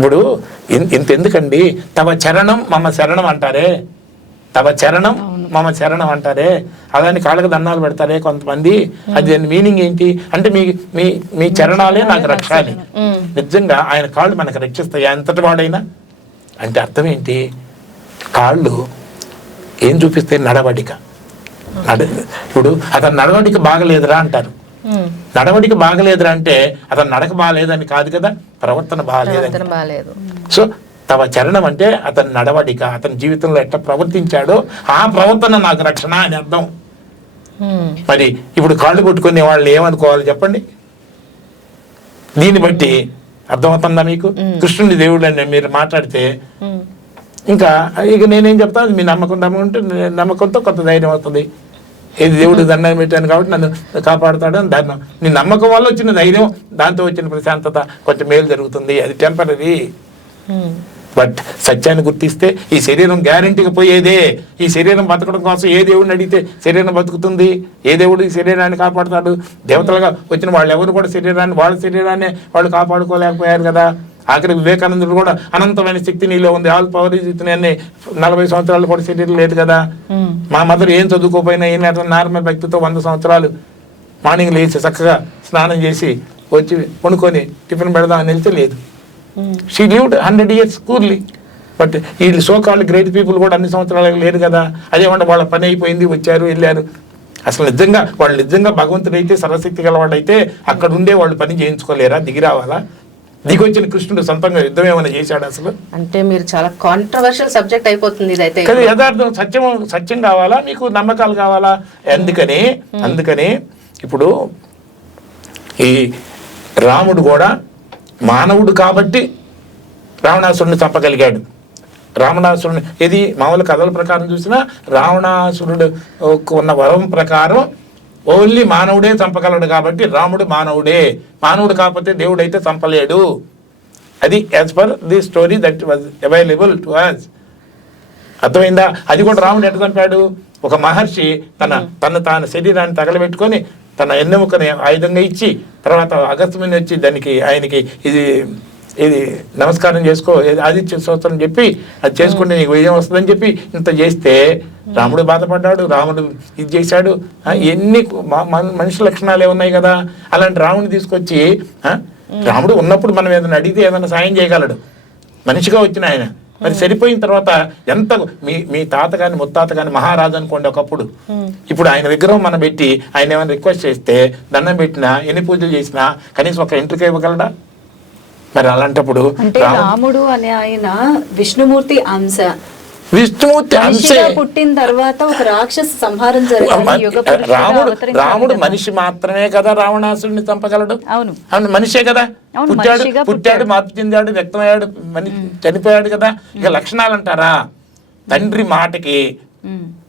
ఇప్పుడు ఇంత ఎందుకండి తవ చరణం మమ శరణం అంటారే. తవ చరణం మమ శరణం అంటారే. అలాని కాళ్ళకు దండాలు పెడతారే కొంతమంది. అది దాని మీనింగ్ ఏంటి? అంటే మీ మీ మీ చరణాలే నాకు రక్షాలి నిజంగా ఆయన కాళ్ళు మనకు రక్షిస్తాయి. ఎంతటి వాడైనా. అంటే అర్థం ఏంటి? కాళ్ళు ఏం చూపిస్తాయి నడవడిక. నడ ఇప్పుడు అతను నడవడిక బాగలేదురా అంటారు. నడవడిక బాగలేదురా అంటే అతను నడక బాగలేదని కాదు కదా? ప్రవర్తన బాగలేదని బాగాలేదు. సో తవ చరణం అంటే అతని నడవడిక అతని జీవితంలో ఎట్లా ప్రవర్తించాడో ఆ ప్రవర్తన నాకు రక్షణ అని అర్థం. మరి ఇప్పుడు కాళ్ళు కొట్టుకునే వాళ్ళు ఏమనుకోవాలి చెప్పండి? దీన్ని బట్టి అర్థమవుతుందా మీకు? కృష్ణుని దేవుడు అని మీరు మాట్లాడితే. ఇంకా ఇక నేనేం చెప్తాను? మీ నమ్మకం నమ్ముకుంటే నమ్మకంతో కొంత ధైర్యం అవుతుంది. ఏది దేవుడు దండం పెట్టాను కాబట్టి నన్ను కాపాడుతాడు అని ధర్మం. నీ నమ్మకం వల్ల వచ్చిన ధైర్యం దాంతో వచ్చిన ప్రశాంతత కొంచెం మేలు జరుగుతుంది. అది టెంపరీ. బట్ సత్యాన్ని గుర్తిస్తే ఈ శరీరం గ్యారంటీగా పోయేదే. ఈ శరీరం బతకడం కోసం ఏ దేవుడిని అడిగితే శరీరం బతుకుతుంది? ఏ దేవుడు ఈ శరీరాన్ని కాపాడుతాడు? దేవతలుగా వచ్చిన వాళ్ళు ఎవరు కూడా శరీరాన్ని వాళ్ళ శరీరాన్ని వాళ్ళు కాపాడుకోలేకపోయారు కదా. ఆఖరి వివేకానందుడు కూడా అనంతమైన శక్తి నీలో ఉంది. ఆల్ పవర్ అని నలభై సంవత్సరాలు కూడా శరీరం లేదు కదా. మా మదర్ ఏం చదువుకోపోయినా ఏం లేకపోతే నార్మల్ భక్తితో వంద సంవత్సరాలు మార్నింగ్ లేచి చక్కగా స్నానం చేసి వచ్చి కొనుక్కొని టిఫిన్ పెడదామని వెళ్తే లేదు. షీ లివ్డ్ హండ్రెడ్ ఇయర్స్ కూర్లీ బట్ వీళ్ళు సో కాల్డ్ గ్రేట్ పీపుల్ కూడా అన్ని సంవత్సరాలు లేరు కదా. అదేమంటే వాళ్ళ పని అయిపోయింది వచ్చారు వెళ్ళారు. అసలు నిజంగా వాళ్ళు నిజంగా భగవంతుడు అయితే సర్వశక్తి గలవాడైతే అక్కడ ఉండే వాళ్ళు పని చేయించుకోలేరా? దిగి రావాలా? దిగొచ్చిన కృష్ణుడు సొంతంగా యుద్ధం ఏమైనా చేశాడు అసలు? అంటే మీరు చాలా కాంట్రవర్షియల్ సబ్జెక్ట్ అయిపోతుంది ఇదైతే కదా యథార్థం సత్యం సత్యం కావాలా? మీకు నమ్మకాలు కావాలా? అందుకని అందుకని ఇప్పుడు ఈ రాముడు కూడా మానవుడు కాబట్టి రావణాసురుని చంపగలిగాడు. రావణాసురుని ఇది మామూలు కథల ప్రకారం చూసినా రావణాసురుడు ఉన్న వరం ప్రకారం ఓన్లీ మానవుడే చంపగలడు కాబట్టి రాముడు మానవుడే. మానవుడు కాకపోతే దేవుడు అయితే చంపలేడు. అది as per the story that was available to us అర్థమైందా? అది కూడా రాముడు ఎట్లా చంపాడు? ఒక మహర్షి తన తన తాను శరీరాన్ని తగలబెట్టుకొని తన ఎన్నెముకని ఆయుధంగా ఇచ్చి తర్వాత అగస్త్యముని వచ్చి దానికి ఆయనకి ఇది ఇది నమస్కారం చేసుకో ఆదిత్య స్తోత్రం చెప్పి అది చేసుకుంటే నీకు విజయం వస్తుందని చెప్పి ఇంత చేస్తే రాముడు బాధపడ్డాడు రాముడు ఇది చేశాడు ఎన్ని మనిషి లక్షణాలే ఉన్నాయి కదా? అలాంటి రాముడిని తీసుకొచ్చి ఆ, రాముడు ఉన్నప్పుడు మనం ఏదైనా అడిగితే ఏదైనా సాయం చేయగలడు. మనిషిగా వచ్చిన ఆయన. మరి సరిపోయిన తర్వాత ఎంత మీ మీ తాత కానీ ముత్తాత కానీ మహారాజు అనుకోండి ఒకప్పుడు. ఇప్పుడు ఆయన విగ్రహం మనం పెట్టి ఆయన ఏమైనా రిక్వెస్ట్ చేస్తే దండం పెట్టినా ఎన్ని పూజలు చేసినా కనీసం ఒక ఇంటికి ఇవ్వగలడా? మరి అలాంటప్పుడు అంటే రాము- రాముడు అనే ఆయన విష్ణుమూర్తి అంశ. విష్ణుమూర్తి అంశే. పుట్టిన తర్వాత ఒక రాక్షస సంహారం జరిగింది రాముడు రాముడు. మనిషి మాత్రమే కదా రావణాసురుని చంపగలడు. అవును. అవును మనిషే కదా. పుట్టాడు పుట్టాడు. మార్పు చెందాడు వ్యక్తమయ్యాడు చనిపోయాడు కదా. ఇక లక్షణాలు అంటారా? తండ్రి మాటకి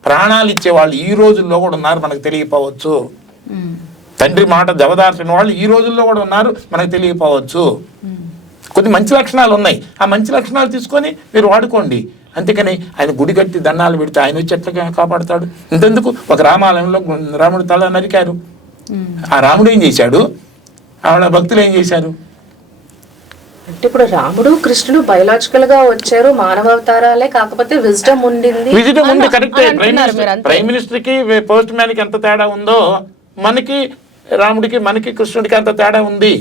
ప్రాణాలు ఇచ్చే వాళ్ళు ఈ రోజుల్లో కూడా ఉన్నారు మనకు తెలియకపోవచ్చు. ఉమ్, తండ్రి మాట జవదార్చిన వాళ్ళు ఈ రోజుల్లో కూడా ఉన్నారు మనకు తెలియకపోవచ్చు. కొన్ని మంచి లక్షణాలు ఉన్నాయి. ఆ మంచి లక్షణాలు తీసుకొని మీరు వాడుకోండి. అంతేకాని ఆయన గుడి కట్టి దండాలు పెడితే ఆయన వచ్చి ఎట్లా కాపాడుతాడు. ఇంతెందుకు? ఒక రామాలయంలో రాముడు తల నరికారు. ఆ రాముడు ఏం చేశాడు? ఆవిడ భక్తులు ఏం చేశారు? అంటే ఇప్పుడు రాముడు కృష్ణుడు బయలాజికల్గా వచ్చారు మానవ అవతారాలే కాకపోతే విజ్డమ్ ఉండింది విజిట్ ఉంది కరెక్టే. ప్రైమ్ మినిస్టర్ అంతే. ప్రైమ్ మినిస్టర్కి పోస్ట్ మ్యాన్కి ఎంత తేడా ఉందో మనకి రాముడికి మనకి కృష్ణుడికి అంత తేడా ఉంది.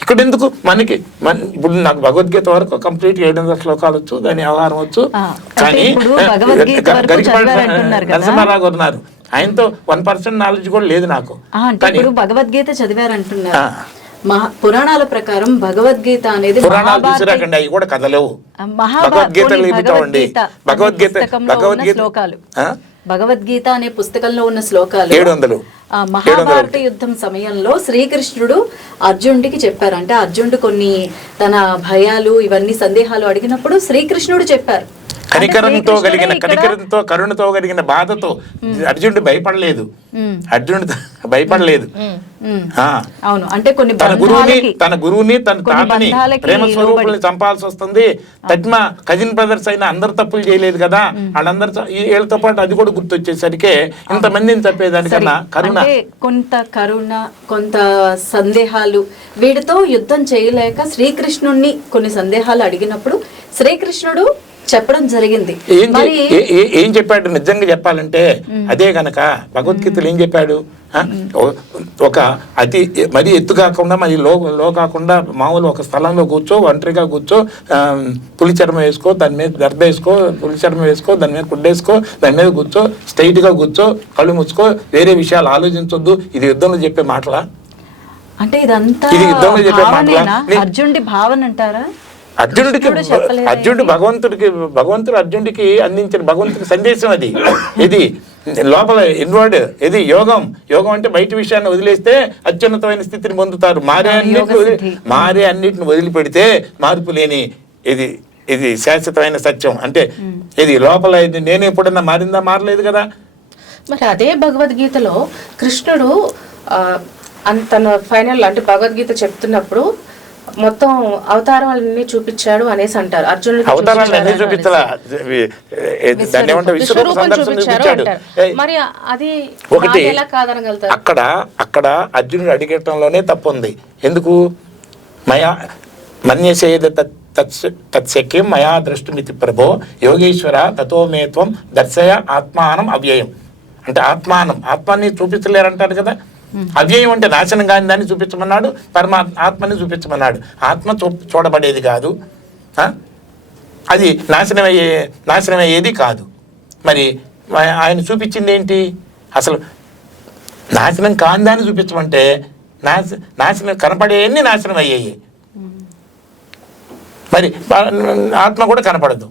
ఇక్కడ ఎందుకు మనకి మన ఇప్పుడు నాకు భగవద్గీత వరకు కంప్లీట్ ఏడు వందల శ్లోకాలు వచ్చు దాని వ్యవహారం వచ్చు. కానీ? నరసింహారావు ఉన్నారు. ఆయనతో వన్ పర్సెంట్ నాలెడ్జ్ కూడా లేదు నాకు. భగవద్గీత చదివారంటున్నారు పురాణాల ప్రకారం భగవద్గీత అనేది పురాణాలు మహాభారత- తీసుకురాకండి అవి కూడా కథలేవు భగవద్గీత భగవద్గీత భగవద్గీత శ్లోకాలు? భగవద్గీత అనే పుస్తకంలో ఉన్న శ్లోకాలు ఏడు వందలు ఆ మహాభారత యుద్ధం సమయంలో శ్రీకృష్ణుడు అర్జునుడికి చెప్పారు అంటే అర్జునుడు కొన్ని తన భయాలు ఇవన్నీ సందేహాలు అడిగినప్పుడు శ్రీకృష్ణుడు చెప్పారు. కనికరంతో కలిగిన కనికరంతో కరుణతో కలిగిన బాధతో అర్జునుడు భయపడలేదు. అర్జునుడు భయపడలేదు. అవును. అంటే కొన్ని తన గురువుని తన గురువుని తన తాతని ప్రేమ స్వరూపుల్ని. చంపాల్సి వస్తుంది. తజ్మ కజిన్ బ్రదర్స్ అయినా అందరు తప్పులు చేయలేదు కదా. వాళ్ళందరూ వీళ్ళతో పాటు అది కూడా గుర్తొచ్చేసరికి ఇంతమందిని తప్పేదానికన్నా సరే, కరుణ. కొంత కరుణ కొంత సందేహాలు వీడితో యుద్ధం చేయలేక శ్రీకృష్ణుణ్ణి కొన్ని సందేహాలు అడిగినప్పుడు శ్రీకృష్ణుడు చెప్పడం జరిగింది. ఏం చెప్పాడు? నిజంగా చెప్పాలంటే అదే గనక భగవద్గీతలో ఏం చెప్పాడు? ఒక అతి మరి ఎత్తు కాకుండా మరి లో లో కాకుండా మామూలు ఒక స్థలంలో కూర్చో ఒంటరిగా కూర్చో పులి చర్మం వేసుకో దాని మీద దర్ద వేసుకో పులి చర్మం వేసుకో దాని మీద కుడ్డేసుకో దాని మీద కూర్చో స్ట్రైట్గా కూర్చో కళ్ళు ముచ్చుకో వేరే విషయాలు ఆలోచించొద్దు. ఇది యుద్ధంలో చెప్పే మాటలా? అంటే ఇదంతా ఇది యుద్ధంలో చెప్పే మాటలా? భావనేనా? నీ- అర్జునుడి భావన అంటారా? అర్జునుడికి అర్జునుడు? భగవంతుడికి భగవంతుడు అర్జునుడికి అందించిన భగవంతుడి సందేశం అది. ఇది లోపల ఇన్వర్డ్ ఇది యోగం. యోగం అంటే బయట విషయాన్ని వదిలేస్తే అత్యున్నతమైన స్థితిని పొందుతారు. మారే అన్నిటిని. మారే అన్నిటిని వదిలిపెడితే మార్పు లేని ఇది ఇది శాశ్వతమైన సత్యం. అంటే ఇది లోపల ఇది నేను ఎప్పుడన్నా మారిందా మారలేదు కదా? మరి అదే భగవద్గీతలో కృష్ణుడు తన ఫైనల్ అంటే భగవద్గీత చెప్తున్నప్పుడు మొత్తం అవతారాలన్నీ చూపించాడు అనేసి అంటారు. చూపించాల? దాన్ని ఏమంటారు? చూపించాడు ఏయ్, మరి అది ఒకటి అక్కడ అక్కడ అర్జునుడు అడిగటంలోనే తప్పు ఉంది ఎందుకు? మయా మన్యసేద తత్- తత్స్- తత్శక్యం మయా ద్రష్టుమితి ప్రభో యోగేశ్వర తతో మేత్వం దర్శయ ఆత్మానం అవ్యయం. అంటే ఆత్మానం. ఆత్మాన్ని చూపించలేరంటారు కదా? అవ్యయం అంటే నాశనం కాని దాన్ని చూపించమన్నాడు పరమాత్మ ఆత్మని చూపించమన్నాడు. ఆత్మ చూ చూడబడేది కాదు? అది నాశనం అయ్యే నాశనం అయ్యేది కాదు. మరి ఆయన చూపించింది ఏంటి? అసలు నాశనం కాని దాన్ని చూపించమంటే నాశ నాశనం కనపడేవన్నీ నాశనం అయ్యాయి మరి ఆత్మ కూడా కనపడదు.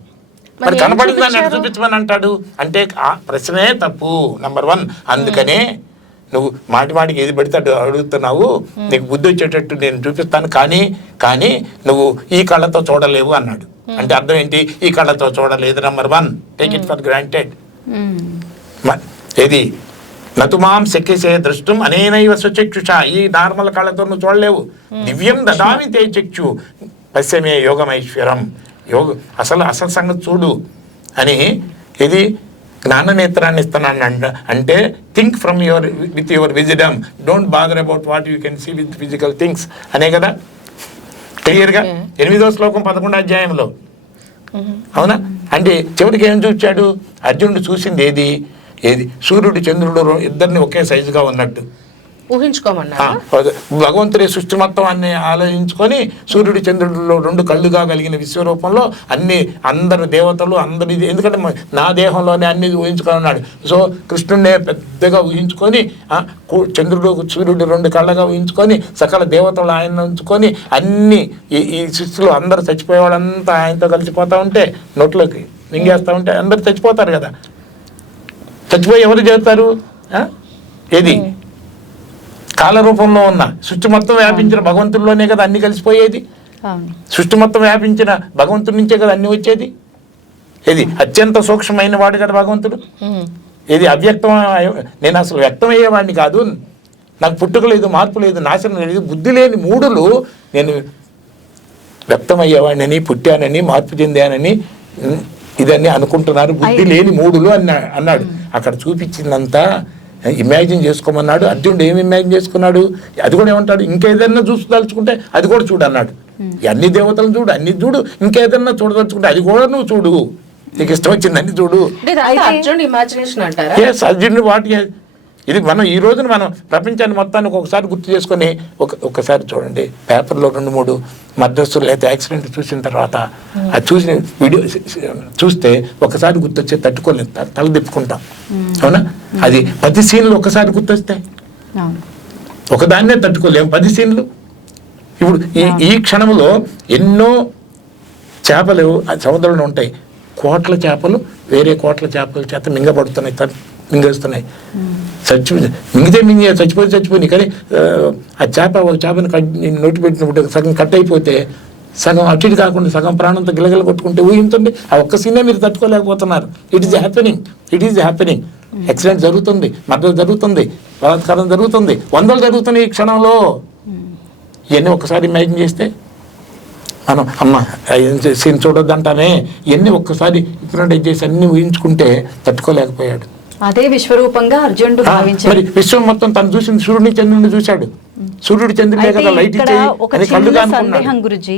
మరి కనపడిందని? చూపించమని అంటాడు? అంటే ఆ ప్రశ్నే తప్పు నంబర్ వన్. అందుకనే నువ్వు మాటి మాటికి ఏది పడితే అటు అడుగుతున్నావు నీకు బుద్ధి వచ్చేటట్టు నేను చూపిస్తాను కానీ కానీ నువ్వు ఈ కళ్ళతో చూడలేవు అన్నాడు. అంటే అర్థం ఏంటి? ఈ కళ్ళతో చూడలేదు number one take it for granted ఏది? నతుమాం శక్యసే దృష్టం అనేనైవ స్వచక్షుష. ఈ నార్మల్ కళ్ళతో నువ్వు చూడలేవు. దివ్యం దదామి తే చక్షు. పశ్యమే యోగమైశ్వరం. యోగ అసలు అసలు సంగతి చూడు. అని ఇది జ్ఞాన నేత్రాన్ని ఇస్తున్నాను అంట అంటే think from your with your wisdom don't bother about what you can see with physical things అనే కదా? క్లియర్గా ఎనిమిదో శ్లోకం పదకొండో అధ్యాయంలో. అవునా? అంటే చివరికి ఏం చూచాడు? అర్జునుడు చూసింది ఏది? ఏది? సూర్యుడు చంద్రుడు ఇద్దరిని ఒకే సైజుగా ఉన్నట్టు. భగవంతుడి సృష్టి మొత్తం అన్ని ఆలోచించుకొని సూర్యుడు చంద్రుడిలో రెండు కళ్ళుగా కలిగిన విశ్వరూపంలో అన్ని అందరు దేవతలు అందరి ఎందుకంటే నా దేహంలోనే అన్ని ఊహించుకొని ఉన్నాడు సో కృష్ణుడినే పెద్దగా ఊహించుకొని చంద్రుడు సూర్యుడు రెండు కళ్ళగా ఊహించుకొని సకల దేవతలు ఆయన ఉంచుకొని అన్ని ఈ ఈ సృష్టిలో అందరు చచ్చిపోయే వాళ్ళంతా ఆయనతో కలిసిపోతా ఉంటే నోట్లోకి మింగేస్తా ఉంటే అందరు చచ్చిపోతారు కదా. చచ్చిపోయి ఎవరు చేస్తారు? ఏది? కాల రూపంలో ఉన్న సృష్టి మొత్తం వ్యాపించిన భగవంతుల్లోనే కదా అన్ని కలిసిపోయేది? సృష్టి మొత్తం వ్యాపించిన భగవంతుడి నుంచే కదా అన్ని వచ్చేది? ఇది అత్యంత సూక్ష్మమైన వాడు కదా భగవంతుడు? ఇది అవ్యక్తం అయ్యే- నేను అసలు వ్యక్తం అయ్యేవాడిని కాదు. నాకు పుట్టుక లేదు మార్పు లేదు నాశనం లేదు బుద్ధి లేని మూడులు నేను వ్యక్తమయ్యేవాడినని పుట్టానని మార్పు చెందానని ఇదన్నీ అనుకుంటున్నారు. బుద్ధి లేని మూడులు అన్నా అన్నాడు. అక్కడ చూపించిందంతా ఇమాజిన్ చేసుకోమన్నాడు. అర్జునుడు ఏమి ఇమాజిన్ చేసుకున్నాడు? అది కూడా ఏమంటాడు? ఇంకేదైనా చూడదలుచుకుంటే అది కూడా చూడు అన్నాడు. ఈ అన్ని దేవతలను చూడు అన్ని చూడు ఇంకేదైనా చూడదలుచుకుంటే అది కూడా నువ్వు చూడు. నీకు ఇష్టం వచ్చింది అన్ని చూడు. అర్జునుడు వాటి ఇది మనం ఈ రోజున మనం ప్రపంచాన్ని మొత్తాన్ని ఒకసారి గుర్తు చేసుకొని ఒక ఒకసారి చూడండి. పేపర్లో రెండు మూడు మద్దస్తులు లేదా యాక్సిడెంట్ చూసిన తర్వాత అది చూసిన వీడియో చూస్తే ఒకసారి గుర్తొచ్చే తట్టుకోలేదు త- తల తిప్పుకుంటాం. అవునా? అది పది సీన్లు ఒకసారి గుర్తొస్తాయి. ఒకదాన్నే తట్టుకోలేము పది సీన్లు. ఇప్పుడు ఈ ఈ క్షణంలో ఎన్నో చేపలు ఆ సముద్రంలో ఉంటాయి. కోట్ల చేపలు వేరే కోట్ల చేపల చేత మింగబడుతున్నాయి. మింగేస్తున్నాయి. చచ్చిపో మింగితే మింగి చచ్చిపోతే చచ్చిపోయి కానీ ఆ, చేప ఒక చేపని కట్ నోటి పెట్టినప్పుడు సగం కట్ అయిపోతే సగం అటు ఇటు కాకుండా సగం ప్రాణంతో గిలగిల కొట్టుకుంటే ఊహించండి ఆ ఒక్క సీనే మీరు తట్టుకోలేకపోతున్నారు. It is happening it is happening accident జరుగుతుంది. మర్డర్ జరుగుతుంది. బలాత్కారం జరుగుతుంది. వందలు జరుగుతున్నాయి ఈ క్షణంలో. ఇవన్నీ ఒక్కసారి ఇమాజిన్ చేస్తే మనం అమ్మ సీన్ చూడొద్దంటానే ఇవన్నీ ఒక్కసారి ఇప్పుడు చేసి అన్ని ఊహించుకుంటే తట్టుకోలేకపోయాడు. అదే విశ్వరూపంగా అర్జునుడు భావించాడు. విశ్వం మొత్తం తను చూసింది సూర్యుడిని చంద్రుడిని చూశాడు. సూర్యుడు చంద్రుడే కదా లైట్ ఒక సందేహం గురుజీ.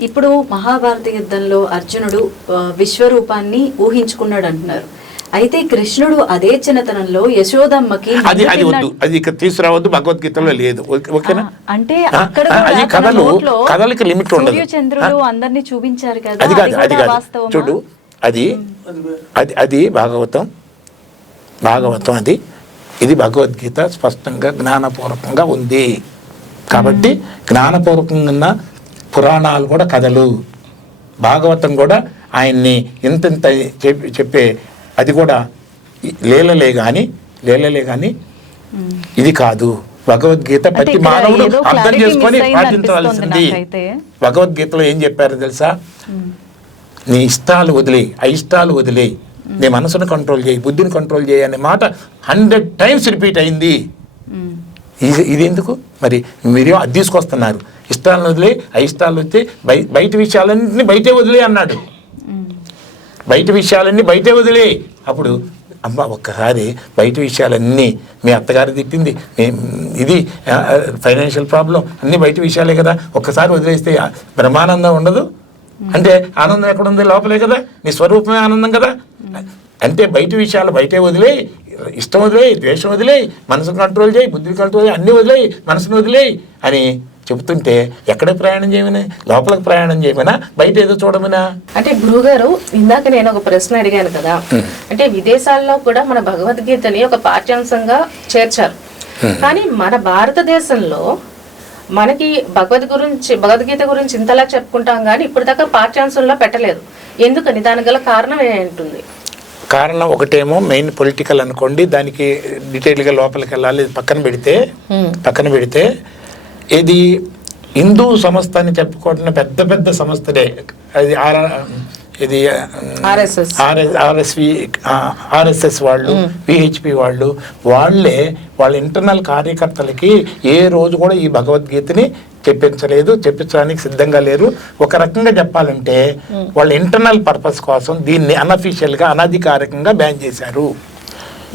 ఇప్పుడు మహాభారత యుద్ధంలో అర్జునుడు విశ్వరూపాన్ని ఊహించుకున్నాడు అంటున్నారు. అయితే కృష్ణుడు అదే చిన్నతనంలో యశోదమ్మకి అది అది వద్దు. అది ఇక్కడ తీసుకురావద్దు భగవద్గీతలో లేదు. ఓకే- ఓకేనా? అంటే అక్కడ అది కథలు కథలకి లిమిట్ ఉండదు. సూర్యచంద్రులు అందరినీ చూపించారు కదా అది కాదు అది కాదు? చూడు అది అది అది భాగవతం. భాగవతం అది. ఇది భగవద్గీత స్పష్టంగా జ్ఞానపూర్వకంగా ఉంది. కాబట్టి జ్ఞానపూర్వకంగా ఉన్న పురాణాలు కూడా కథలు. భాగవతం కూడా ఆయన్ని ఇంత ఇంత చెప్పి- చెప్పే అది కూడా లీలలే కానీ లీలలే కానీ ఇది కాదు. భగవద్గీత ప్రతి మానవుడు అర్థం చేసుకొని పాటించవలసింది. భగవద్గీతలో ఏం చెప్పారు తెలుసా? నీ ఇష్టాలు వదిలేయి అయిష్టాలు వదిలేయి నీ మనసును కంట్రోల్ చేయి బుద్ధిని కంట్రోల్ చేయి అనే మాట హండ్రెడ్ టైమ్స్ రిపీట్ అయింది. ఇది ఇది ఎందుకు? మరి మీరేమో అది తీసుకొస్తున్నారు ఇష్టాలను వదిలే అయిష్టాలు వస్తే బయ బయట విషయాలన్నీ బయటే వదిలే అన్నాడు. బయట విషయాలన్నీ బయటే వదిలే. అప్పుడు అమ్మ ఒక్కసారి బయట విషయాలన్నీ మీ అత్తగారు తిట్టింది ఇది ఫైనాన్షియల్ ప్రాబ్లం అన్నీ బయట విషయాలే కదా. ఒక్కసారి వదిలేస్తే బ్రహ్మానందం ఉండదు. అంటే ఆనందం ఎక్కడ ఉంది లోపలే కదా. నీ స్వరూపమే ఆనందం కదా. అంటే బయట విషయాలు బయటే వదిలేయి. ఇష్టం వదిలేయి ద్వేషం వదిలేయి మనసును కంట్రోల్ చేయి బుద్ధిని కంట్రోల్ చేయి అన్నీ వదిలేయి మనసును వదిలేయి అని చెబుతుంటే ఎక్కడ ప్రయాణం చేయమని? లోపలికి ప్రయాణం చేయమనా? బయట ఏదో చూడమనా? అంటే గురుగారు ఇందాక నేను ఒక ప్రశ్న అడిగాను కదా. అంటే విదేశాల్లో కూడా మన భగవద్గీతని ఒక పాఠ్యాంశంగా చేర్చారు. కానీ మన భారతదేశంలో మనకి భగవద్ గురించి భగవద్గీత గురించి ఇంతలా చెప్పుకుంటాం కానీ ఇప్పటిదాకా పాఠ్యాంశంలో పెట్టలేదు. ఎందుకని దానికి గల కారణం ఏంటుంది కారణం ఒకటేమో మెయిన్ పొలిటికల్ అనుకోండి దానికి డీటెయిల్గా లోపలికి వెళ్ళాలి పక్కన పెడితే పక్కన పెడితే ఇది హిందూ సంస్థ అని చెప్పుకుంటున్న పెద్ద పెద్ద సంస్థలే. అది ఇది ఆర్ఎస్వి ఆర్ఎస్ఎస్ వాళ్ళు విహెచ్పి వాళ్ళు వాళ్ళే వాళ్ళ ఇంటర్నల్ కార్యకర్తలకి ఏ రోజు కూడా ఈ భగవద్గీతని చెప్పించలేదు చెప్పించడానికి సిద్ధంగా లేరు. ఒక రకంగా చెప్పాలంటే వాళ్ళ ఇంటర్నల్ పర్పస్ కోసం దీన్ని unofficial గా అనధికారికంగా బ్యాన్ చేశారు.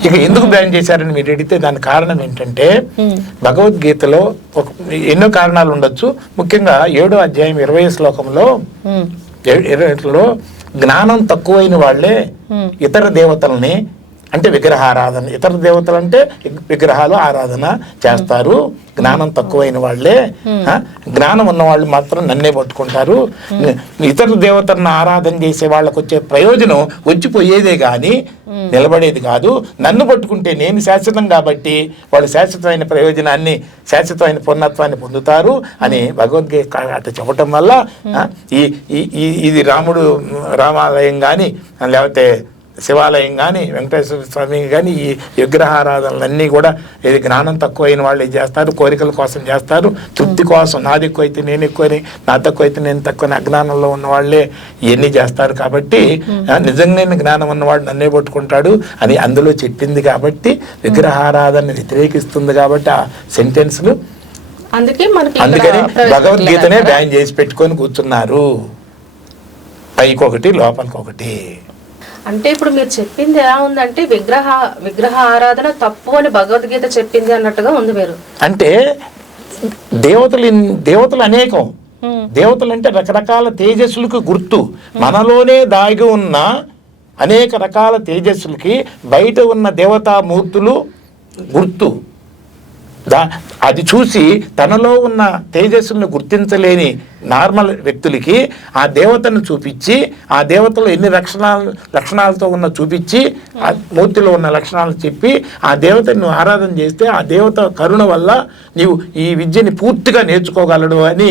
ఇక ఎందుకు బ్యాన్ చేశారని మీరు అడిగితే దాని కారణం ఏంటంటే భగవద్గీతలో ఒక ఎన్నో కారణాలు ఉండొచ్చు. ముఖ్యంగా ఏడో అధ్యాయం ఇరవై శ్లోకంలో ఇరవైలో జ్ఞానం తక్కువైన వాళ్ళే ఇతర దేవతల్ని అంటే విగ్రహారాధన. ఇతర దేవతలు అంటే విగ్రహాలు ఆరాధన చేస్తారు. జ్ఞానం తక్కువైన వాళ్ళే. జ్ఞానం ఉన్న వాళ్ళు మాత్రం నన్నే పట్టుకుంటారు. ఇతర దేవతలను ఆరాధన చేసే వాళ్ళకు వచ్చే ప్రయోజనం వచ్చిపోయేదే గాని నిలబడేది కాదు. నన్ను పట్టుకుంటే నేను శాశ్వతం కాబట్టి వాళ్ళు శాశ్వతమైన ప్రయోజనాన్ని శాశ్వతమైన పూర్ణత్వాన్ని పొందుతారు అని భగవద్గీత అట చెప్పటం వల్ల ఈ- ఇది రాముడు రామాలయం కానీ లేకపోతే శివాలయం కానీ వెంకటేశ్వర స్వామి కానీ ఈ విగ్రహారాధనలన్నీ కూడా ఇది జ్ఞానం తక్కువైన వాళ్ళు చేస్తారు కోరికల కోసం చేస్తారు. తృప్తి కోసం నాది ఎక్కువ అయితే నేను ఎక్కువని నా తక్కువ అయితే నేను తక్కువ అజ్ఞానంలో ఉన్న వాళ్ళే ఇవన్నీ చేస్తారు కాబట్టి ఆ, నిజంగా జ్ఞానం ఉన్నవాడు నన్నే పట్టుకుంటాడు అని అందులో చెప్పింది కాబట్టి విగ్రహారాధన వ్యతిరేకిస్తుంది కాబట్టి ఆ సెంటెన్స్లు అందుకే అందుకని భగవద్గీతనే? బ్యాన్ చేసి పెట్టుకొని కూర్చున్నారు. పైకి ఒకటి లోపలికి ఒకటి అంటే ఇప్పుడు మీరు చెప్పింది ఎలా ఉందంటే విగ్రహ విగ్రహ ఆరాధన తప్పు అని భగవద్గీత చెప్పింది అన్నట్టుగా ఉంది మీరు. అంటే దేవతలు దేవతలు అనేకం. దేవతలు అంటే రకరకాల తేజస్సులకు గుర్తు. మనలోనే దాగి ఉన్న అనేక రకాల తేజస్సులకి బయట ఉన్న దేవతామూర్తులు గుర్తు. దా అది చూసి తనలో ఉన్న తేజస్సులను గుర్తించలేని నార్మల్ వ్యక్తులకి ఆ దేవతను చూపించి ఆ దేవతలో ఎన్ని లక్షణాలు లక్షణాలతో ఉన్న చూపించి ఆ మూర్తిలో ఉన్న లక్షణాలు చెప్పి ఆ దేవతను నువ్వు ఆరాధన చేస్తే ఆ దేవత కరుణ వల్ల నీవు ఈ విద్యని పూర్తిగా నేర్చుకోగలడు అని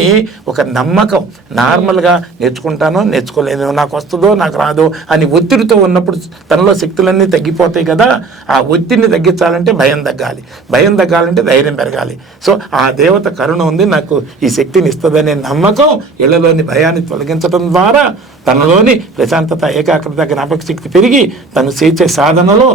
ఒక నమ్మకం. నార్మల్గా నేర్చుకుంటానో నేర్చుకోలేదో నాకు వస్తుందో నాకు రాదో అని ఒత్తిడితో ఉన్నప్పుడు తనలో శక్తులన్నీ తగ్గిపోతాయి కదా ఆ ఒత్తిడిని తగ్గించాలంటే భయం తగ్గాలి. భయం తగ్గాలంటే ధైర్యం ధైర్యం పెరగాలి. సో ఆ దేవత కరుణ ఉంది నాకు ఈ శక్తిని ఇస్తుందనే నమ్మకం ఇళ్ళలోని భయాన్ని తొలగించడం ద్వారా తనలోని ప్రశాంతత ఏకాగ్రత జ్ఞాపక శక్తి పెరిగి తను చేసే సాధనలో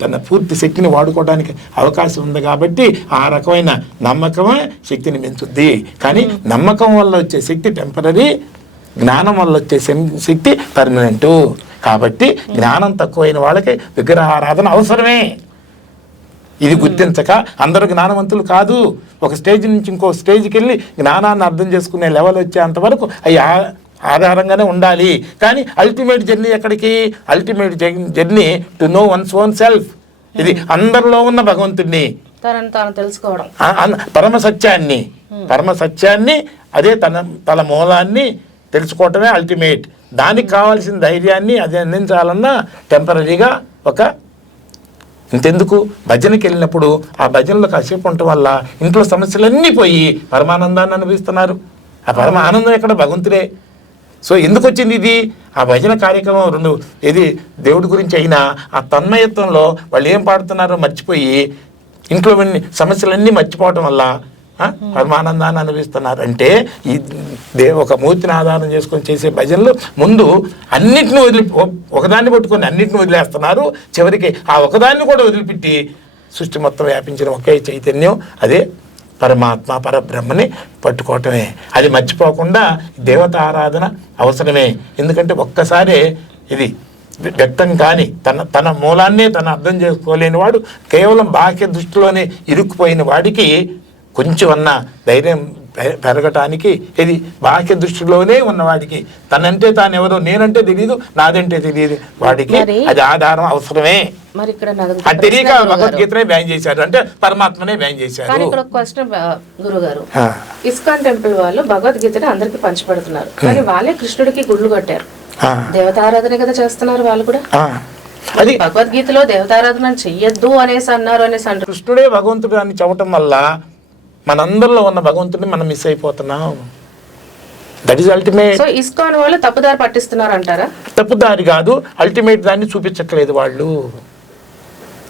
తన పూర్తి శక్తిని వాడుకోవడానికి అవకాశం ఉంది కాబట్టి ఆ రకమైన నమ్మకమే శక్తిని పెంచుద్ది కానీ నమ్మకం వల్ల వచ్చే శక్తి టెంపరీ జ్ఞానం వల్ల వచ్చే శక్తి పర్మనెంట్ కాబట్టి జ్ఞానం తక్కువైన వాళ్ళకి విగ్రహారాధన అవసరమే. ఇది గుర్తించక అందరూ జ్ఞానవంతులు కాదు. ఒక స్టేజ్ నుంచి ఇంకో స్టేజ్కి వెళ్ళి జ్ఞానాన్ని అర్థం చేసుకునే లెవెల్ వచ్చేంత వరకు అవి ఆ- ఆధారంగానే ఉండాలి. కానీ అల్టిమేట్ జర్నీ ఎక్కడికి? Ultimate journey to know one's own self ఇది అందరిలో ఉన్న భగవంతుడిని తాను తెలుసుకోవడం. పరమ సత్యాన్ని. పరమ సత్యాన్ని అదే తన తన మూలాన్ని తెలుసుకోవటమే అల్టిమేట్ దానికి కావాల్సిన ధైర్యాన్ని అది అందించాలన్నా టెంపరీగా ఒక ఇంతెందుకు? భజనకి వెళ్ళినప్పుడు ఆ భజనలో కాసేపు ఉండటం వల్ల ఇంట్లో సమస్యలన్నీ పోయి పరమానందాన్ని అనుభవిస్తున్నారు. ఆ పరమ ఆనందం ఎక్కడ? భగవంతుడే. సో ఎందుకు వచ్చింది ఇది? ఆ భజన కార్యక్రమం రెండు ఇది దేవుడి గురించి అయినా ఆ తన్మయత్వంలో వాళ్ళు ఏం పాడుతున్నారో మర్చిపోయి ఇంట్లో సమస్యలన్నీ మర్చిపోవటం వల్ల పరమానందాన్ని అనుభవిస్తున్నారు అంటే ఈ దే ఒక మూర్తిని ఆధారం చేసుకొని చేసే భజనలు ముందు అన్నిటిని వదిలి ఒకదాన్ని పట్టుకొని అన్నిటిని వదిలేస్తున్నారు. చివరికి ఆ ఒకదాన్ని కూడా వదిలిపెట్టి సృష్టి మొత్తం వ్యాపించిన ఒకే చైతన్యం అదే పరమాత్మ పరబ్రహ్మని పట్టుకోవటమే. అది మర్చిపోకుండా దేవత ఆరాధన అవసరమే. ఎందుకంటే ఒక్కసారే ఇది వ్యక్తం కాని తన తన మూలాన్నే తను అర్థం చేసుకోలేని వాడు కేవలం బాహ్య దృష్టిలోనే ఇరుక్కుపోయిన వాడికి కొంచెం అన్న ధైర్యం పెరగటానికి ఇది బాహ్య దృష్టిలోనే ఉన్నవాడికి తనంటే తాను ఎవరో నేనంటే తెలియదు నాదంటే తెలియదు వాడికి అది ఆధారం అవసరమే. మరి ఇక్కడ అది తెలియక. భగవద్గీతనే బ్యాన్ చేశారు. అంటే పరమాత్మనే బ్యాన్ కానీ చేశారు ఇక్కడ క్వశ్చన్ గురుగారు. ఇస్కాన్ టెంపుల్ వాళ్ళు భగవద్గీతని అందరికి పంచిపెడుతున్నారు. కానీ వాళ్ళే కృష్ణుడికి గుళ్ళు కట్టారు. దేవతారాధన కదా చేస్తున్నారు వాళ్ళు కూడా. అది భగవద్గీతలో దేవతారాధన చెయ్యొద్దు అనేసి అన్నారు అనేసి అంటారు కృష్ణుడే భగవంతుడు అని చెప్పటం వల్ల మనందరిలో ఉన్న భగవంతుడిని మనం మిస్ అయిపోతున్నాం. That is ultimate so ISKCON వాళ్ళు తప్పుదారి పట్టిస్తున్నారు అంటారా తప్పుదారి కాదు అల్టిమేట్ దాన్ని చూపించట్లేదు వాళ్ళు.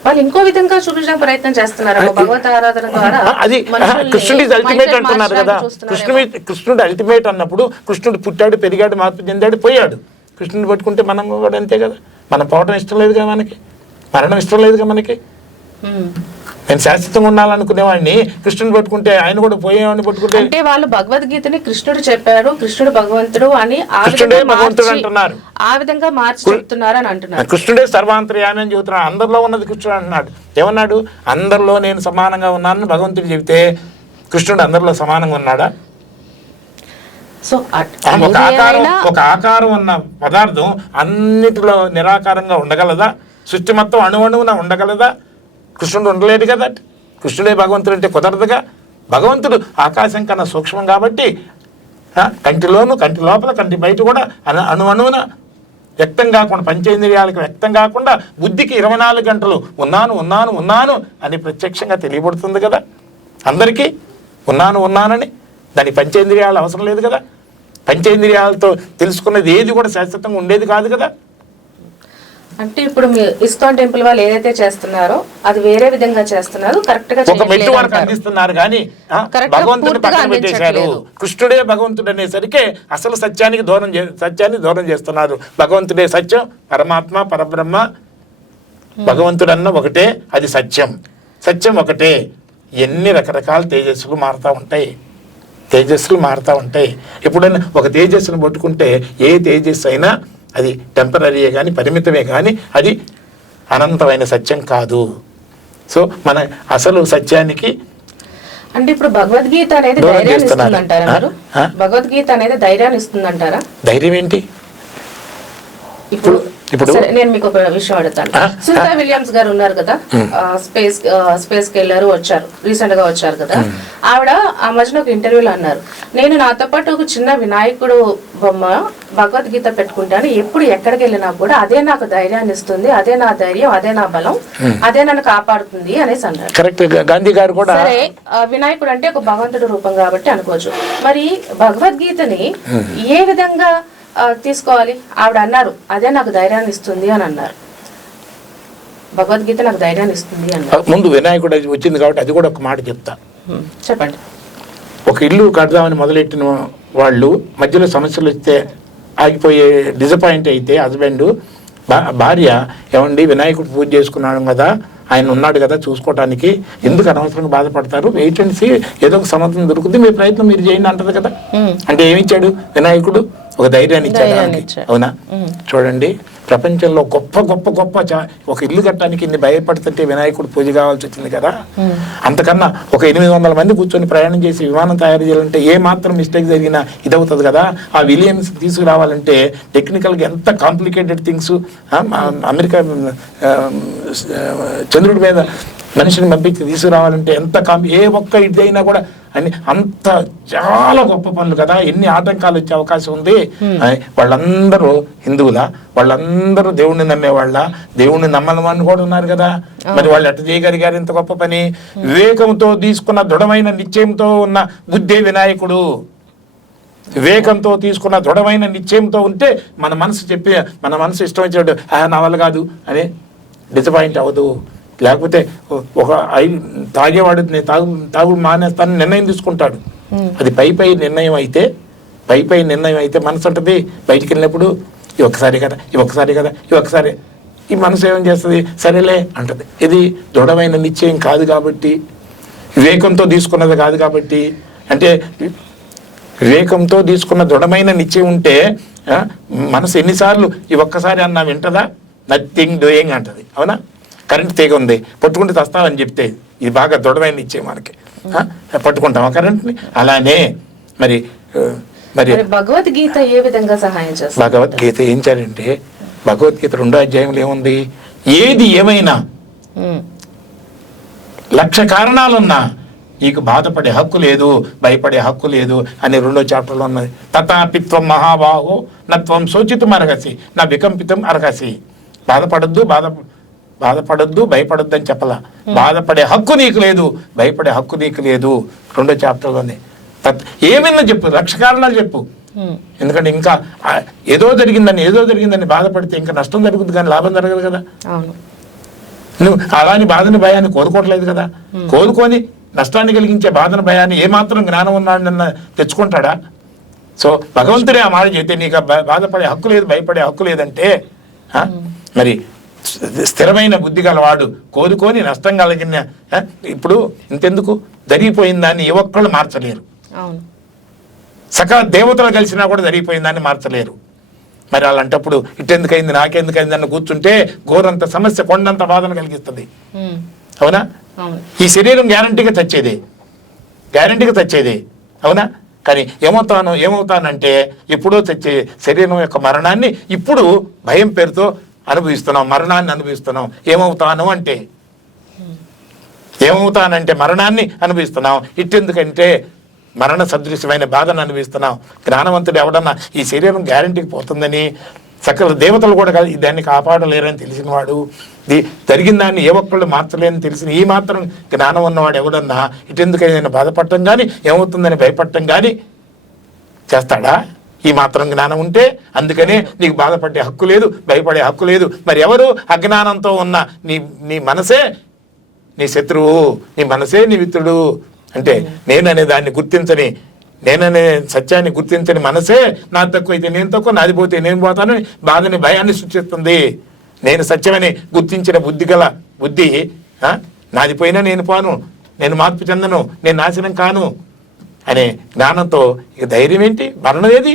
వాళ్ళు ఇంకో విధంగా చూపించడానికి ప్రయత్నం చేస్తున్నారు భగవత్ ఆరాధన ద్వారా అది కృష్ణుడి అల్టిమేట్ అంటున్నారు కదా. కృష్ణుడి కృష్ణుడు అల్టిమేట్ అన్నప్పుడు కృష్ణుడు పుట్టాడు పెరిగాడు మార్పు చెందాడు పోయాడు. కృష్ణుని పట్టుకుంటే మనం కూడా అంతే కదా. మనం పోవటం ఇష్టం లేదుగా మనకి. మరణం ఇష్టం లేదుగా మనకి. నేను శాశ్వతంగా ఉండాలనుకునేవాడిని కృష్ణుని పట్టుకుంటే ఆయన కూడా పోయేవాడిని పట్టుకుంటే అంటే వాళ్ళు భగవద్గీతని కృష్ణుడు చెప్పాడు కృష్ణుడు భగవంతుడు అని కృష్ణుడే భగవంతుడు అంటున్నారు. ఆ విధంగా మార్చి చెప్తున్నారు అని అంటున్నారు. కృష్ణుడే సర్వాంతర్యామి అని చెబుతున్నాడు అందరిలో ఉన్నది కృష్ణుడు అంటున్నాడు. ఏమన్నాడు? అందరిలో నేను సమానంగా ఉన్నానని భగవంతుడు చెబితే కృష్ణుడు అందరిలో సమానంగా ఉన్నాడా? సో ఒక ఆకారం ఒక ఆకారం ఉన్న పదార్థం అన్నిటిలో నిరాకారంగా ఉండగలదా? సృష్టి మొత్తం అణువణువున ఉండగలదా? కృష్ణుడు ఉండలేడు కదా. కృష్ణుడే భగవంతుడు అంటే కుదరదుగా. భగవంతుడు ఆకాశం కన్నా సూక్ష్మం కాబట్టి కంటిలోను కంటి లోపల కంటి బయట కూడా అణు అణువణువున వ్యక్తం కాకుండా పంచేంద్రియాలకు వ్యక్తం కాకుండా బుద్ధికి ఇరవై నాలుగు గంటలు ఉన్నాను ఉన్నాను ఉన్నాను అని ప్రత్యక్షంగా తెలియబడుతుంది కదా. అందరికీ ఉన్నాను ఉన్నానని దాని పంచేంద్రియాలు అవసరం లేదు కదా. పంచేంద్రియాలతో తెలుసుకున్నది ఏది కూడా శాశ్వతంగా ఉండేది కాదు కదా. అంటే ఇప్పుడు ఇస్కాన్ టెంపుల్ వాళ్ళు ఏదైతే చేస్తున్నారో అది వేరే విధంగా చేస్తున్నారు కరెక్ట్గా ఒక మెట్టు వరకు. అందిస్తున్నారు కానీ పూర్తిగా పక్కన పెట్టేశారు. కృష్ణుడే భగవంతుడు అనేసరికి అసలు సత్యానికి దూరం సత్యాన్ని దూరం చేస్తున్నారు. భగవంతుడే సత్యం పరమాత్మ పరబ్రహ్మ భగవంతుడు అన్న ఒకటే అది సత్యం. సత్యం ఒకటే. ఎన్ని రకరకాల తేజస్సులు మారుతూ ఉంటాయి. తేజస్సులు మారుతూ ఉంటాయి. ఎప్పుడైనా ఒక తేజస్సును పట్టుకుంటే ఏ తేజస్సు అయినా అది టెంపరీయే కానీ పరిమితమే కానీ అది అనంతమైన సత్యం కాదు. సో మన అసలు సత్యానికి అంటే ఇప్పుడు భగవద్గీత అనేది ధైర్యాన్ని. ఇస్తుందంటారా? భగవద్గీత అనేది ధైర్యాన్ని ఇస్తుందంటారా? ధైర్యం ఏంటి? ఇప్పుడు ఇప్పుడు- నేను మీకు ఒక విషయం అడుగుతాను? సునీతా విలియమ్స్ గారు ఉన్నారు కదా? స్పేస్ స్పేస్కి వెళ్ళారు వచ్చారు రీసెంట్గా వచ్చారు కదా? ఆవిడ ఆ మధ్యన ఒక ఇంటర్వ్యూలో అన్నారు నేను నాతో పాటు ఒక చిన్న వినాయకుడు బొమ్మ భగవద్గీత పెట్టుకుంటాను. ఎప్పుడు ఎక్కడికి వెళ్ళినా కూడా అదే నాకు ధైర్యాన్ని ఇస్తుంది అదే నా ధైర్యం అదే నా బలం అదే నన్ను కాపాడుతుంది అనేసి అన్నారు. కరెక్ట్ గాంధీ గారు కూడా సరే వినాయకుడు అంటే ఒక భగవంతుడు రూపం కాబట్టి అనుకోవచ్చు. మరి భగవద్గీతని ఏ విధంగా తీసుకోవాలి. ఆవిడ అన్నారు అదే నాకు ధైర్యాన్ని ఇస్తుంది అని అన్నారు. భగవద్గీత నాకు ధైర్యాన్ని ఇస్తుంది అన్నారు. ముందు వినాయకుడు వచ్చింది కాబట్టి అది కూడా ఒక మాట చెప్తా. చెప్పండి. ఒక ఇల్లు కడదామని మొదలెట్టిన వాళ్ళు మధ్యలో సమస్యలు వస్తే ఆగిపోయే డిసప్పాయింట్ అయితే హస్బెండ్ భార్య ఏమండి వినాయకుడు పూజ చేసుకున్నాడు కదా ఆయన ఉన్నాడు కదా చూసుకోవటానికి ఎందుకు అనవసరంగా బాధపడతారు? వెయిట్ అండ్ సీ ఏదో ఒక సమాధానం దొరుకుతుంది మీ ప్రయత్నం మీరు చేయండి అంటది కదా. అంటే ఏమి ఇచ్చాడు వినాయకుడు? ఒక ధైర్యాన్ని ఇచ్చాడు. అవునా. చూడండి ప్రపంచంలో గొప్ప గొప్ప గొప్ప చా- ఒక ఇల్లు కట్టడానికి ఇన్ని భయపడుతుంటే వినాయకుడు పూజ కావాల్సి వచ్చింది కదా? అంతకన్నా ఒక ఎనిమిది వందల మంది కూర్చొని ప్రయాణం చేసి విమానం తయారు చేయాలంటే ఏ మాత్రం మిస్టేక్ జరిగినా ఇదవుతుంది కదా? ఆ విలియమ్స్ తీసుకురావాలంటే టెక్నికల్గా ఎంత కాంప్లికేటెడ్ థింగ్స్ అమెరికా చంద్రుడి మీద మనిషిని పంపించి తీసుకురావాలంటే ఎంత కాంపి ఏ ఒక్క ఇదైనా కూడా అని అంత చాలా గొప్ప పనులు కదా ఎన్ని ఆటంకాలు వచ్చే అవకాశం ఉంది. వాళ్ళందరూ హిందువులా వాళ్ళందరూ దేవుణ్ణి నమ్మేవాళ్ళ దేవుణ్ణి నమ్మని వాళ్ళు కూడా ఉన్నారు కదా. మరి వాళ్ళు ఎట్ట చేయగలిగారు ఇంత గొప్ప పని? వివేకంతో తీసుకున్న దృఢమైన నిశ్చయంతో ఉన్న బుద్ధే వినాయకుడు. వివేకంతో తీసుకున్న దృఢమైన నిశ్చయంతో ఉంటే మన మనసు చెప్పి మన మనసు ఇష్టం వచ్చినట్టు ఆ నా వల్ల కాదు అని డిసపాయింట్ అవ్వదు. లేకపోతే ఒక ఐ తాగేవాడు నేను తాగు తాగుడు మానేస్తానని నిర్ణయం తీసుకుంటాడు. అది పై పై నిర్ణయం అయితే పై పై నిర్ణయం అయితే మనసు అంటది బయటికి వెళ్ళినప్పుడు ఈ ఒక్కసారి కదా ఈ ఒక్కసారి కదా ఈ ఒక్కసారి ఈ మనసు ఏం చేస్తుంది? సరేలే అంటది. ఇది దృఢమైన నిశ్చయం కాదు కాబట్టి వివేకంతో తీసుకున్నది కాదు కాబట్టి అంటే వివేకంతో తీసుకున్న దృఢమైన నిశ్చయం ఉంటే మనసు ఎన్నిసార్లు ఈ ఒక్కసారి అన్నా వింటదా? నథింగ్ డూయింగ్ అంటది. అవునా? కరెంట్ తీగ ఉంది పట్టుకుంటే తస్తావని చెప్తే ఇది బాగా దృఢమైన నిశ్చయం మనకి. పట్టుకుంటామా కరెంట్ని? అలానే మరి మరి భగవద్గీత ఏ విధంగా సహాయం చేస్తుంది? భగవద్గీత ఏం చేయాలంటే భగవద్గీత రెండో అధ్యాయంలో ఏముంది? ఏది ఏమైనా లక్ష కారణాలున్నా నీకు బాధపడే హక్కు లేదు భయపడే హక్కు లేదు అని రెండో చాప్టర్లో ఉన్నది. తథాపిత్వం మహాబాహో నత్వం శోచితం అర్హసి నా వికంపితం అర్హసి బాధపడద్దు బాధ బాధపడద్దు భయపడద్దు అని చెప్పలా. బాధపడే హక్కు నీకు లేదు భయపడే హక్కు నీకు లేదు. రెండో చాప్టర్లోనే. ఏమైనా చెప్పు లక్ష కారణాలు చెప్పు. ఎందుకంటే ఇంకా ఏదో జరిగిందని ఏదో జరిగిందని బాధపడితే ఇంకా నష్టం జరుగుతుంది కానీ లాభం జరగదు కదా. నువ్వు అలాని బాధని భయాన్ని కోరుకోవట్లేదు కదా. కోరుకొని నష్టాన్ని కలిగించే బాధన భయాన్ని ఏమాత్రం జ్ఞానం ఉన్నాడన్న తెచ్చుకుంటాడా? సో భగవంతుడే ఆ మాట చెప్తే నీకు బాధపడే హక్కు లేదు భయపడే హక్కు లేదంటే? మరి స్థిరమైన బుద్ధి గలవాడు. కోరుకొని నష్టం కలిగిన? ఇప్పుడు ఇంతెందుకు? జరిగిపోయిన దాన్ని ఏ ఒక్కళ్ళు మార్చలేరు. సకల దేవతలు కలిసినా కూడా జరిగిపోయిన దాన్ని మార్చలేరు. మరి అలాంటప్పుడు ఇటెందుకైంది నాకెందుకైంది అని కూర్చుంటే ఘోరంత సమస్య కొండంత బాధను కలిగిస్తుంది. అవును. ఈ శరీరం గ్యారంటీగా చచ్చేది. గ్యారంటీగా చచ్చేది. అవునా? కానీ ఏమవుతాను ఏమవుతానంటే ఎప్పుడో చచ్చే శరీరం యొక్క మరణాన్ని ఇప్పుడు భయం పేరుతో అనుభవిస్తున్నాం మరణాన్ని అనుభవిస్తున్నాం ఏమవుతాను అంటే? ఏమవుతానంటే మరణాన్ని అనుభవిస్తున్నాం ఇట్టెందుకంటే మరణ సదృశ్యమైన బాధను అనుభవిస్తున్నాం జ్ఞానవంతుడు ఎవడన్నా ఈ శరీరం గ్యారంటీకి పోతుందని సకల దేవతలు కూడా కాదు దాన్ని కాపాడలేరని తెలిసిన వాడు ఇది జరిగిన దాన్ని ఏ ఒక్కళ్ళు మార్చలేని తెలిసిన ఈ మాత్రం జ్ఞానం ఉన్నవాడు ఎవడన్నా ఇటెందుకైనా బాధపడటం కానీ ఏమవుతుందని భయపడటం కానీ చేస్తాడా? ఈ మాత్రం జ్ఞానం ఉంటే అందుకనే నీకు బాధపడే హక్కు లేదు భయపడే హక్కు లేదు. మరి ఎవరు అజ్ఞానంతో ఉన్న నీ నీ మనసే? నీ శత్రువు నీ మనసే నీ మిత్రుడు. అంటే నేననే దాన్ని గుర్తించని నేననే సత్యాన్ని గుర్తించని మనసే నా తక్కువ అయితే నేను తక్కువ నాది పోతే నేను పోతాను బాధని భయాన్ని సృష్టిస్తుంది. నేను సత్యమని గుర్తించిన బుద్ధి గల బుద్ధి నాది పోయినా నేను పోను. నేను మార్పు చెందను. నేను నాశనం కాను. అనే జ్ఞానంతో ఇక ధైర్యం ఏంటి? మరణం ఏది?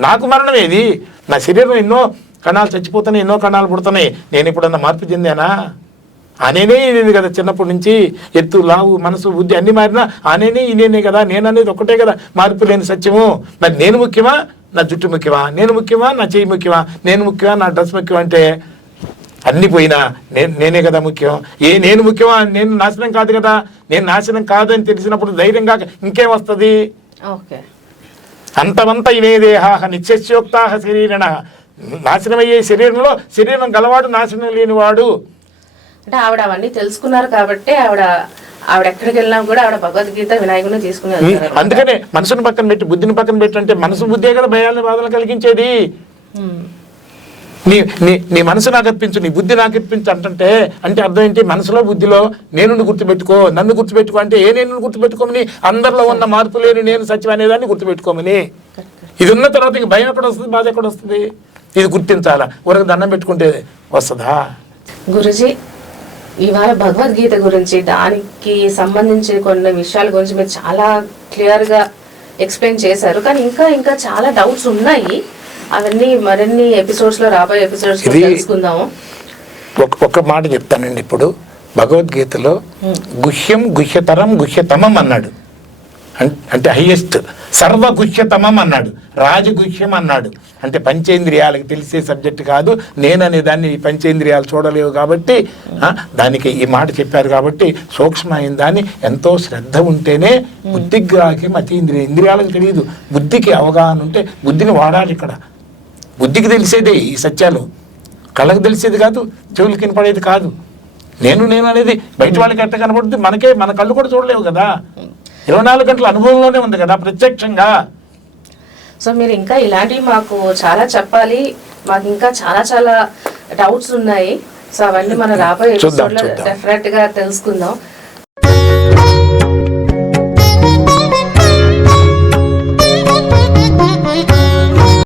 నాకు మరణం ఏది? నా శరీరం ఎన్నో కణాలు చచ్చిపోతున్నాయి ఎన్నో కణాలు పుడుతున్నాయి. నేను ఇప్పుడన్నా మార్పు చెందానా? అనేనే ఇది కదా చిన్నప్పటి నుంచి? ఎత్తు లావు మనసు బుద్ధి అన్ని మారినా అనేనే ఇదేనే కదా? నేను అనేది ఒకటే కదా మార్పు లేని సత్యము. మరి నేను ముఖ్యమా? నా జుట్టు ముఖ్యమా? నేను ముఖ్యమా? నా చెయ్యి ముఖ్యమా? నేను ముఖ్యమా? నా డ్రెస్ ముఖ్యమా అంటే అన్ని పోయినా నేను నేనే కదా ముఖ్యం. ఏ నేను ముఖ్యమా? నేను నాశనం కాదు కదా. నేను నాశనం కాదని తెలిసినప్పుడు ధైర్యంగా ఇంకేం వస్తుంది? అంతమంత ఇవే దేహా నిత్యస్యోక్తా శరీరణ. నాశనమయ్యే శరీరంలో శరీరం గలవాడు నాశనం లేనివాడు. అంటే ఆవిడ అవన్నీ తెలుసుకున్నారు కాబట్టి ఆవిడ ఆవిడ ఎక్కడికి వెళ్ళినా కూడా ఆవిడ భగవద్గీత వినాయకుడిని తీసుకుని అందుకనే మనసును పక్కన పెట్టి బుద్ధిని పక్కన పెట్టి అంటే మనసు బుద్ధే కదా భయాలను బాధలు కలిగించేది. నీ నీ నీ మనసు నాకు అర్పించు నీ బుద్ధి నాకు అర్పించు అంటుంటే అంటే అర్థం ఏంటి? మనసులో బుద్ధిలో నేను గుర్తుపెట్టుకో నన్ను గుర్తుపెట్టుకో అంటే ఏ నేను గుర్తుపెట్టుకోమని అందరిలో ఉన్న మార్పు లేని నేను సత్యం అనేదాన్ని గుర్తుపెట్టుకోమని. ఇది ఉన్న తర్వాత ఇంక భయం ఎక్కడ వస్తుంది? బాధ ఎక్కడ వస్తుంది? ఇది గుర్తించాలా? ఊరికి దండం పెట్టుకుంటే వస్తుందా? గురుజీ ఇవాళ భగవద్గీత గురించి దానికి సంబంధించి కొన్ని విషయాల గురించి మీరు చాలా క్లియర్గా ఎక్స్ప్లెయిన్ చేశారు. కానీ ఇంకా ఇంకా చాలా డౌట్స్ ఉన్నాయి. అవన్నీ మరిన్ని ఎపిసోడ్స్లో రాబోయే ఎపిసోడ్స్ తెలుసుకుందాము. ఒక ఒక మాట చెప్తానండి ఇప్పుడు. భగవద్గీతలో గుహ్యం గుహ్యతరం గుహ్యతమం అన్నాడు. అన్- అంటే హైయెస్ట్ సర్వ గుహ్యతమం అన్నాడు. రాజగుహ్యం అన్నాడు. అంటే పంచేంద్రియాలకు తెలిసే సబ్జెక్ట్ కాదు. నేననే దాన్ని పంచేంద్రియాలు చూడలేవు కాబట్టి దానికి ఈ మాట చెప్పారు కాబట్టి సూక్ష్మమైన దాన్ని ఎంతో శ్రద్ధ ఉంటేనే బుద్ధిగ్రాహ్యం అతీంద్రియ ఇంద్రియాలకు తెలియదు. బుద్ధికి అవగాహన ఉంటే బుద్ధిని వాడాలి ఇక్కడ. బుద్ధికి తెలిసేదే ఈ సత్యాలు. కళ్ళకు తెలిసేది కాదు చెవులకి వినపడేది కాదు. నేను నేను అనేది బయట వాళ్ళకి ఎట్ట కనపడుతుంది మనకే మన కళ్ళు కూడా చూడలేవు కదా. ఇరవై నాలుగు గంటల అనుభవంలోనే ఉంది కదా ప్రత్యక్షంగా. సో మీరు ఇంకా ఇలాంటివి మాకు చాలా చెప్పాలి. మాకు ఇంకా చాలా చాలా డౌట్స్ ఉన్నాయి. సో అవన్నీ మనం రాబోయే చూద్దాం, ఎపిసోడ్లో చూద్దాం. డెఫినెట్గా తెలుసుకుందాం.